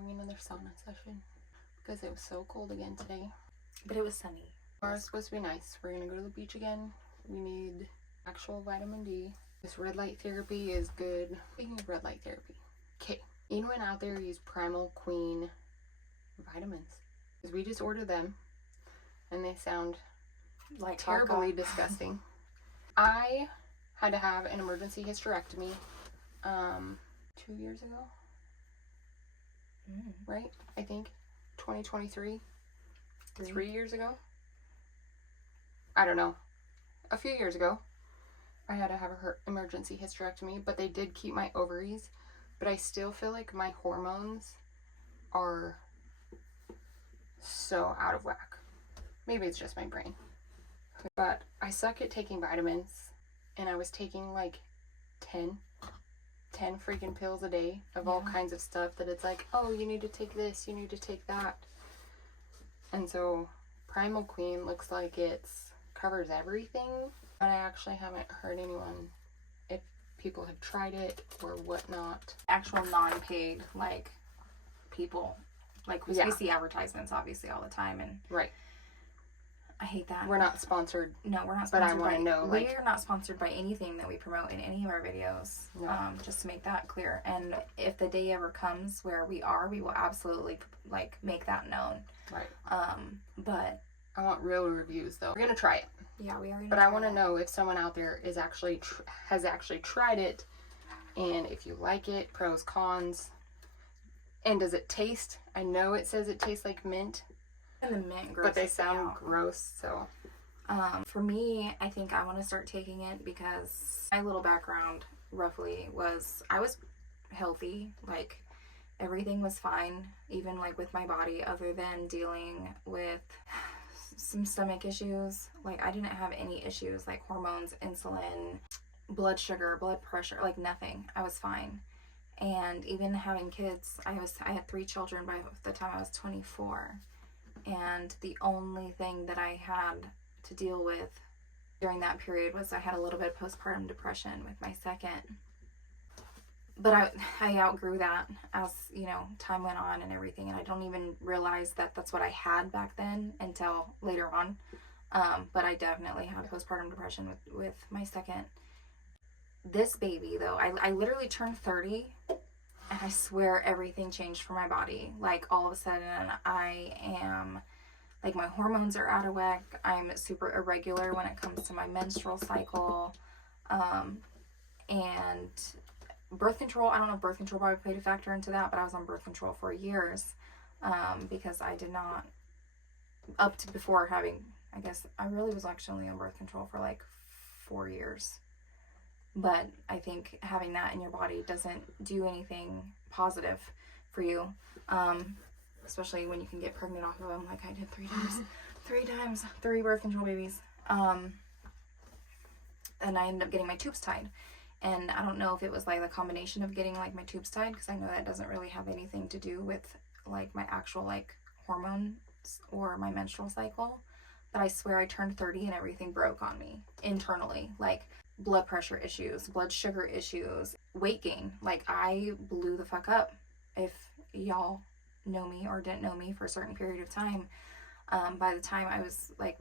having another sauna session because it was so cold again today. But it was sunny. Tomorrow's supposed to be nice. We're gonna go to the beach again. We need actual vitamin D. This red light therapy is good. Speaking of red light therapy, okay, anyone out there use Primal Queen vitamins? Because we just ordered them and they sound Like terribly disgusting. I had to have an emergency hysterectomy 2 years ago, right? I think 2023, 3 years ago. I don't know. A few years ago, I had to have her emergency hysterectomy, but they did keep my ovaries. But I still feel like my hormones are so out of whack. Maybe it's just my brain. But I suck at taking vitamins, and I was taking like 10 freaking pills a day of all kinds of stuff that it's like, oh, you need to take this, you need to take that. And so Primal Queen looks like it's covers everything, but I actually haven't heard anyone if people have tried it or whatnot. Actual non-paid like people, like we see advertisements obviously all the time, and right. I hate that. We're not sponsored. No, we're not But sponsored. I want to know, like, we're not sponsored by anything that we promote in any of our videos. No. Just to make that clear. And if the day ever comes where we are, we will absolutely like make that known. Right. But I want real reviews though. We're gonna try it. Yeah, we are. But I want to know if someone out there is actually has actually tried it, and if you like it, pros, cons, and does it taste? I know it says it tastes like mint. And the mint gross. But they sound gross, so. For me, I think I want to start taking it because my little background roughly was I was healthy, like everything was fine, even like with my body, other than dealing with some stomach issues. Like I didn't have any issues like hormones, insulin, blood sugar, blood pressure, like nothing. I was fine. And even having kids, I had 3 children by the time I was 24. And the only thing that I had to deal with during that period was I had a little bit of postpartum depression with my second. But I outgrew that as, you know, time went on and everything. And I don't even realize that that's what I had back then until later on. But I definitely had postpartum depression with my second. This baby, though, I literally turned 30. And I swear everything changed for my body. Like all of a sudden I am, like my hormones are out of whack. I'm super irregular when it comes to my menstrual cycle. And birth control, I don't know if birth control probably played a factor into that, but I was on birth control for years. Because I did not, up to before having, I guess I really was actually only on birth control for like 4 years. But I think having that in your body doesn't do anything positive for you, especially when you can get pregnant off of them like I did 3 times, 3 birth control babies. And I ended up getting my tubes tied. And I don't know if it was like the combination of getting like my tubes tied, because I know that doesn't really have anything to do with like my actual like hormones or my menstrual cycle. But I swear I turned 30 and everything broke on me internally. Like blood pressure issues, blood sugar issues, weight gain. Like I blew the fuck up. If y'all know me or didn't know me for a certain period of time, by the time I was like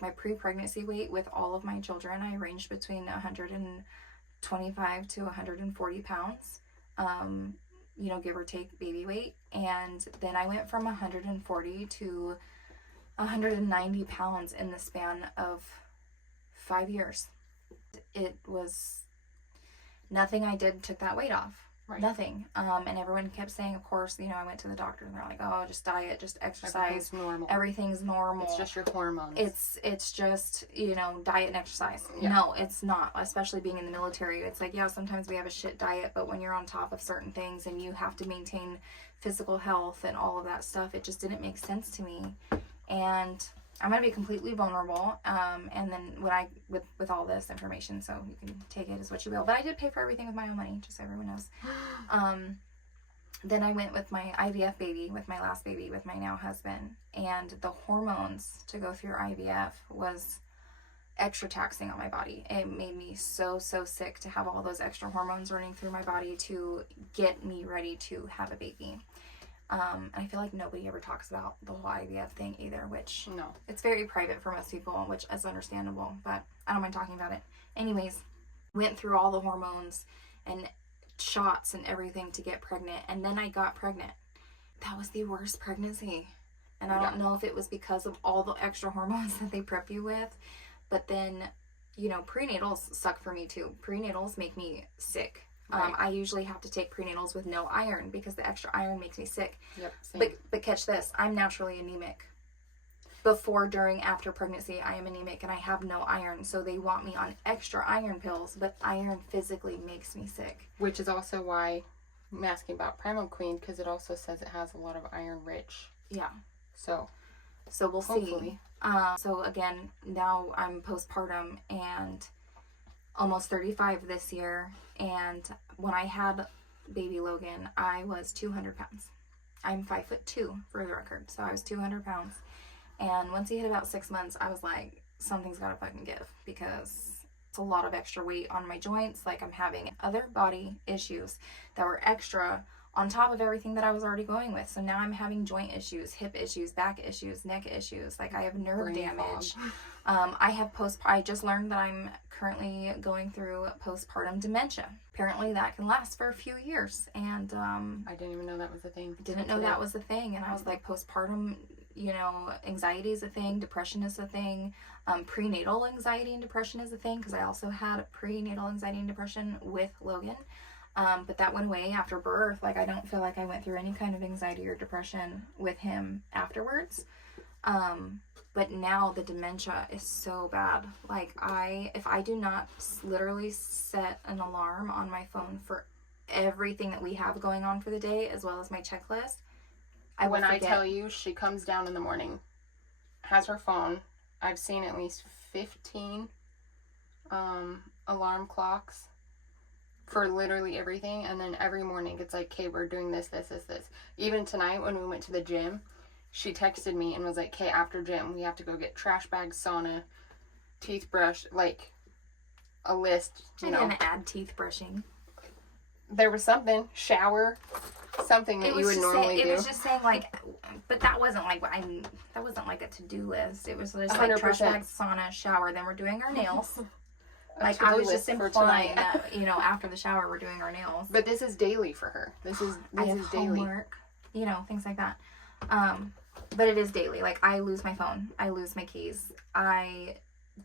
my pre-pregnancy weight with all of my children, I ranged between 125 to 140 pounds, you know, give or take baby weight. And then I went from 140 to 190 pounds in the span of 5 years. It was nothing I did took that weight off. Right. Nothing. And everyone kept saying, of course, you know, I went to the doctor and they're like, oh, just diet, just exercise. Everything's normal. It's just your hormones. It's just, you know, diet and exercise. Yeah. No, it's not. Especially being in the military. It's like, yeah, sometimes we have a shit diet, but when you're on top of certain things and you have to maintain physical health and all of that stuff, it just didn't make sense to me. And I'm going to be completely vulnerable, and then when with all this information, so you can take it as what you will. But I did pay for everything with my own money, just so everyone knows. Then I went with my IVF baby, with my last baby, with my now husband. And the hormones to go through IVF was extra taxing on my body. It made me so sick to have all those extra hormones running through my body to get me ready to have a baby. And I feel like nobody ever talks about the whole IVF thing either, which No. it's very private for most people, which is understandable, but I don't mind talking about it. Anyways, went through all the hormones and shots and everything to get pregnant, and then I got pregnant. That was the worst pregnancy. And I don't know if it was because of all the extra hormones that they prep you with, but then, you know, prenatals suck for me too. Prenatals make me sick. Right. I usually have to take prenatals with no iron because the extra iron makes me sick. Yep. Same. But catch this, I'm naturally anemic. Before, during, after pregnancy, I am anemic and I have no iron. So they want me on extra iron pills, but iron physically makes me sick. Which is also why I'm asking about Primal Queen, because it also says it has a lot of iron rich. Yeah. So we'll hopefully. see. So again, now I'm postpartum and almost 35 this year. And when I had baby Logan, I was 200 pounds. I'm 5'2" for the record. So I was 200 pounds. And once he hit about 6 months, I was like, something's gotta fucking give, because it's a lot of extra weight on my joints. Like, I'm having other body issues that were extra on top of everything that I was already going with. So now I'm having joint issues, hip issues, back issues, neck issues. Like, I have nerve Brain damage. fog. I just learned that I'm currently going through postpartum dementia. Apparently that can last for a few years. And I didn't even know that was a thing. didn't know that was a thing. And I was like, postpartum, you know, anxiety is a thing, depression is a thing, prenatal anxiety and depression is a thing, because I also had prenatal anxiety and depression with Logan. But that went away after birth. Like, I don't feel like I went through any kind of anxiety or depression with him afterwards. But now the dementia is so bad. Like, if I do not literally set an alarm on my phone for everything that we have going on for the day, as well as my checklist, When I tell you, she comes down in the morning, has her phone. I've seen at least 15 alarm clocks for literally everything. And then every morning it's like, okay, we're doing this. Even tonight when we went to the gym, she texted me and was like, okay, after gym, we have to go get trash bags, sauna, teeth brush, like a list, you know. I'm going to add teeth brushing. There was something, shower, something that you would normally do. It was just saying, like, but that wasn't like that wasn't like a to-do list. It was just like 100%. trash bag, sauna, shower. Then we're doing our nails. Like, to-do I was list just for implying tonight. that, you know, after the shower we're doing our nails. But this is daily for her. This is daily. Homework, you know, things like that. But it is daily. Like, I lose my phone. I lose my keys. I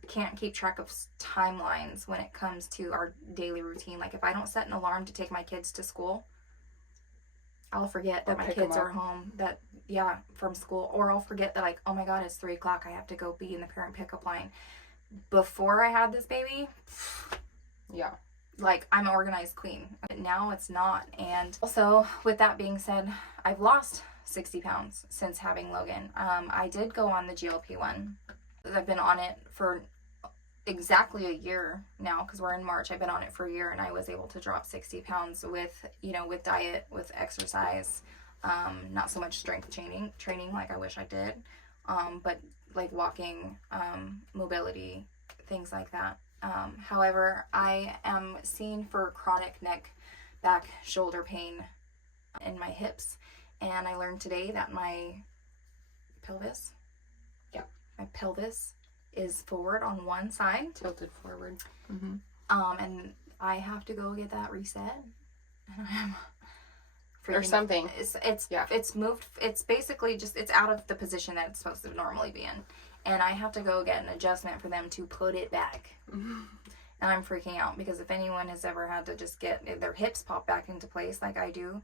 can't keep track of timelines when it comes to our daily routine. Like, if I don't set an alarm to take my kids to school, I'll forget that my kids are home, from school. Or I'll forget that, like, oh my God, it's 3 o'clock. I have to go be in the parent pickup line. Before I had this baby, yeah, like, I'm an organized queen. But now it's not. And also, with that being said, I've lost 60 pounds since having Logan. I did go on the GLP-1. I've been on it for exactly a year now, because we're in March. I've been on it for a year, and I was able to drop 60 pounds with diet, with exercise, not so much strength training like I wish I did, but like walking, mobility, things like that. However, I am seen for chronic neck, back, shoulder pain in my hips, and I learned today that my pelvis is forward on one side, tilted forward. Mm-hmm. And I have to go get that reset, and I'm or something. It's moved. It's basically just, it's out of the position that it's supposed to normally be in, and I have to go get an adjustment for them to put it back. Mm-hmm. And I'm freaking out, because if anyone has ever had to just get their hips pop back into place like I do,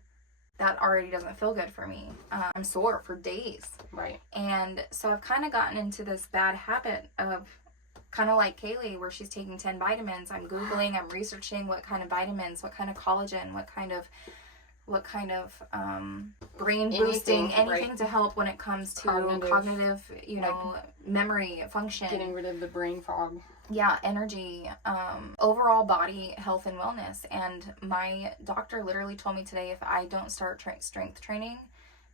that already doesn't feel good for me. I'm sore for days. Right. And so I've kind of gotten into this bad habit of, kind of like Kaylee, where she's taking 10 vitamins. I'm Googling, I'm researching what kind of vitamins, what kind of collagen, what kind of brain boosting, anything right, to help when it comes to cognitive, memory function. Getting rid of the brain fog. Yeah, energy, overall body health and wellness. And my doctor literally told me today, if I don't start strength training,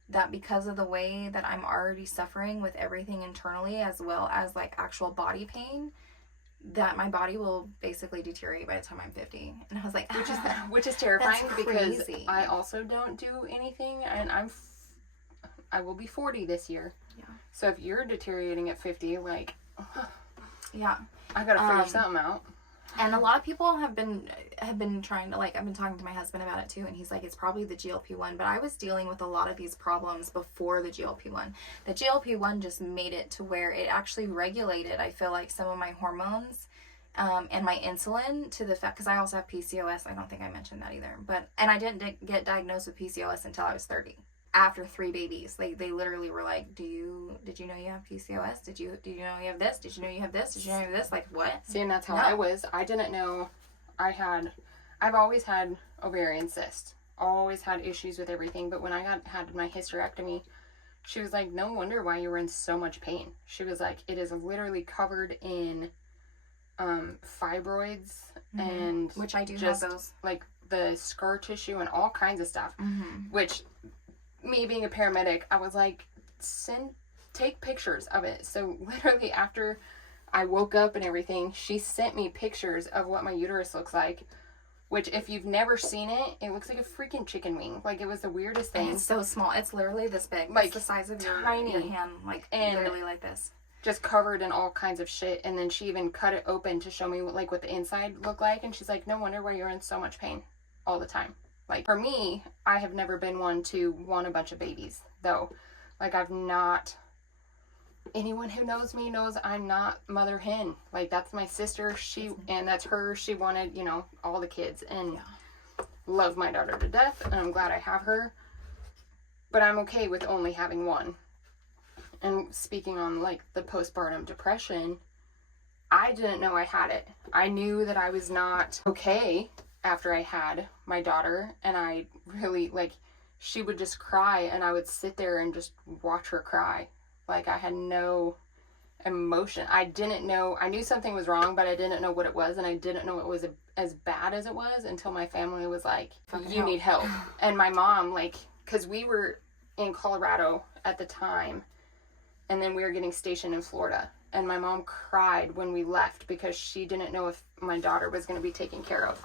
that because of the way that I'm already suffering with everything internally, as well as like actual body pain, that my body will basically deteriorate by the time I'm 50. And I was like, which is terrifying, because I also don't do anything, and I will be 40 this year. Yeah. So if you're deteriorating at 50, like, yeah, I gotta figure something out. And a lot of people have been trying to, like, I've been talking to my husband about it too, and he's like, it's probably the GLP-1, but I was dealing with a lot of these problems before the GLP-1. The GLP-1 just made it to where it actually regulated, I feel like, some of my hormones and my insulin to the fact, because I also have PCOS. I don't think I mentioned that either. And I didn't get diagnosed with PCOS until I was 30. After 3 babies, they literally were like, did you know you have PCOS? Did you know you have this? Did you know you have this? Did you know you have this? Like, what? See, and that's how I was. I didn't know I've always had ovarian cysts. Always had issues with everything. But when I had my hysterectomy, she was like, no wonder why you were in so much pain. She was like, it is literally covered in fibroids and which I do just have those. Like the scar tissue and all kinds of stuff. Which, me being a paramedic, I was like, take pictures of it. So literally after I woke up and everything, she sent me pictures of what my uterus looks like, which if you've never seen it, it looks like a freaking chicken wing. Like, it was the weirdest thing. And it's so small. It's literally this big. Like, it's the size of your hand, like, and literally like this. Just covered in all kinds of shit. And then she even cut it open to show me what the inside looked like. And she's like, no wonder why you're in so much pain all the time. Like, for me, I have never been one to want a bunch of babies, though. Like, I've not... Anyone who knows me knows I'm not mother hen. Like, that's my sister. And that's her. She wanted, all the kids. And love my daughter to death. And I'm glad I have her. But I'm okay with only having one. And speaking on, like, the postpartum depression, I didn't know I had it. I knew that I was not okay after I had my daughter, and I really, like, she would just cry, and I would sit there and just watch her cry. Like, I had no emotion. I didn't know, I knew something was wrong, but I didn't know what it was, and I didn't know it was as bad as it was until my family was like, you need help. And my mom, like, because we were in Colorado at the time, and then we were getting stationed in Florida, and my mom cried when we left because she didn't know if my daughter was going to be taken care of.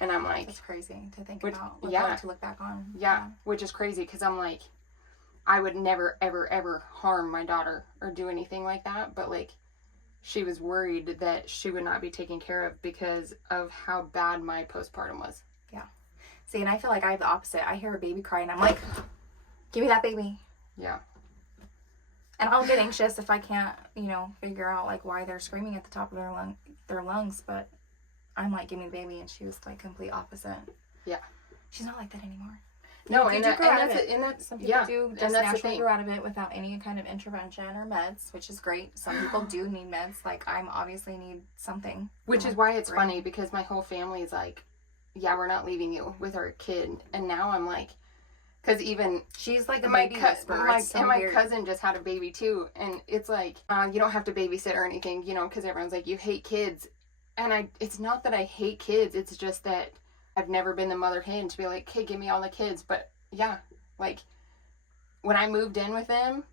And I'm like... It's crazy to think about. To look back on. Yeah, which is crazy because I'm like, I would never, ever, ever harm my daughter or do anything like that. But, like, she was worried that she would not be taken care of because of how bad my postpartum was. Yeah. See, and I feel like I have the opposite. I hear a baby cry and I'm like, give me that baby. Yeah. And I'll get anxious if I can't, figure out, like, why they're screaming at the top of their lungs. But I'm like, give me the baby. And she was, like, complete opposite. Yeah. She's not like that anymore. No, Some people do just naturally grow out of it without any kind of intervention or meds, which is great. Some people do need meds. Like, I obviously need something. Which is why it's funny, because my whole family is like, yeah, we're not leaving you with our kid. And now I'm like, because even... She's like a baby whisperer. My cousin just had a baby too. And it's like, you don't have to babysit or anything, because everyone's like, you hate kids. And it's not that I hate kids. It's just that I've never been the mother hen to be like, okay, give me all the kids. But yeah, like, when I moved in with them,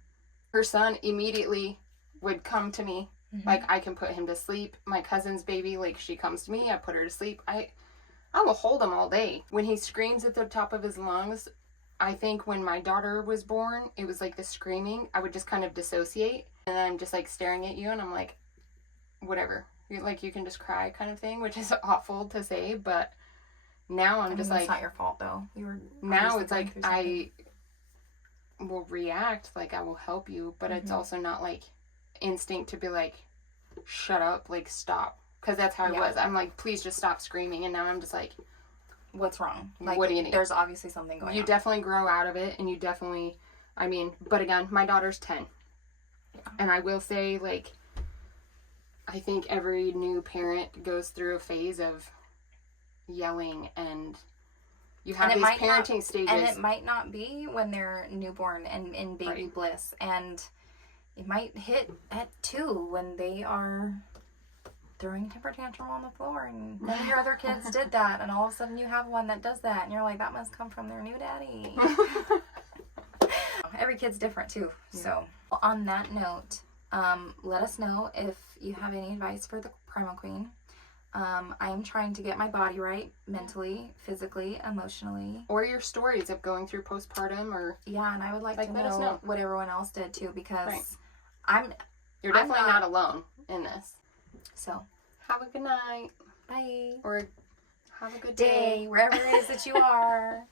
her son immediately would come to me. Like, I can put him to sleep. My cousin's baby, like, she comes to me, I put her to sleep. I will hold him all day. When he screams at the top of his lungs, I think when my daughter was born, it was like the screaming. I would just kind of dissociate. And I'm just, like, staring at you, and I'm like, whatever. Like, you can just cry kind of thing, which is awful to say, but now I'm just like... It's not your fault, though. Now it's like, I will react, like, I will help you, but it's also not, like, instinct to be like, shut up, like, stop. Because that's how I was. I'm like, please just stop screaming, and now I'm just like... What's wrong? Like, what do you need? There's obviously something going on. You definitely grow out of it, and you definitely... but again, my daughter's 10. Yeah. And I will say, like... I think every new parent goes through a phase of yelling, and you have these parenting stages. And it might not be when they're newborn and in baby bliss. And it might hit at 2 when they are throwing a temper tantrum on the floor, and none of your other kids did that. And all of a sudden you have one that does that, and you're like, that must come from their new daddy. Every kid's different too. Yeah. So on that note... let us know if you have any advice for the Primal Queen. I am trying to get my body right mentally, physically, emotionally. Or your stories of going through postpartum, or yeah, and I would like to let us know what everyone else did too, because right. You're definitely not alone in this. So have a good night. Bye. Or have a good day, wherever it is that you are.